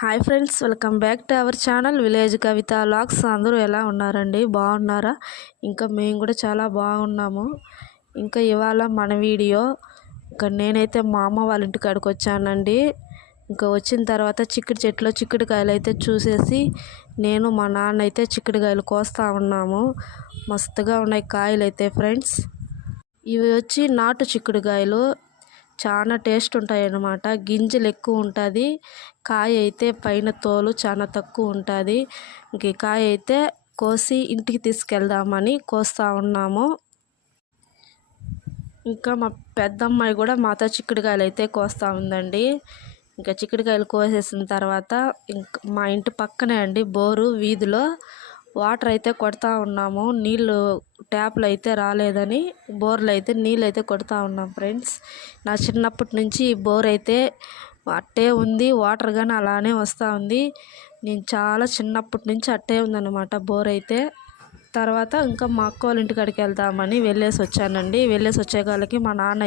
Hi friends welcome back to our channel village Kavitha vlogs అందరూ ఎలా ఉన్నారండి? బాగున్నారా? ఇంకా మేము కూడా చాలా బాగున్నాము. ఇంకా ఇవాళ మన వీడియో ఇంకా నేనైతే మా అమ్మ వాళ్ళ ఇంటి కాడికి వచ్చానండి. ఇంకా వచ్చిన తర్వాత చిక్కుడు చెట్లో చిక్కుడుకాయలు అయితే చూసేసి నేను మా నాన్న అయితే చిక్కుడుకాయలు కోస్తా ఉన్నాము. మస్తుగా ఉన్నాయి కాయలు అయితే ఫ్రెండ్స్ ఇవి వచ్చి నాటు చిక్కుడుకాయలు. చాలా టేస్ట్ ఉంటాయి అన్నమాట గింజలు ఎక్కువ ఉంటుంది. కాయ అయితే పైన తోలు చాలా తక్కువ ఉంటుంది. ఇంక కాయ అయితే కోసి ఇంటికి తీసుకెళ్దామని కోస్తా ఉన్నాము. ఇంకా మా పెద్దమ్మాయి కూడా మాతో చిక్కుడుకాయలు అయితే కోస్తూ ఉందండి. ఇంకా చిక్కుడుకాయలు కోసేసిన తర్వాత ఇంక మా ఇంటి పక్కనే అండి బోరు వీధిలో వాటర్ అయితే కొడతా ఉన్నాము. నీళ్ళు ట్యాప్లు అయితే రాలేదని బోర్లు అయితే నీళ్ళు అయితే కొడతా ఉన్నాం ఫ్రెండ్స్. నా చిన్నప్పటి నుంచి బోర్ అయితే అట్టే ఉంది. వాటర్ కానీ అలానే వస్తూ ఉంది. నేను చాలా చిన్నప్పటి నుంచి అట్టే ఉందన్నమాట బోర్ అయితే. తర్వాత ఇంకా మా అక్క వాళ్ళ ఇంటికాడికి వెళ్దామని వెళ్ళేసి వచ్చానండి. వెళ్ళేసి వచ్చే కాళ్ళకి మా నాన్న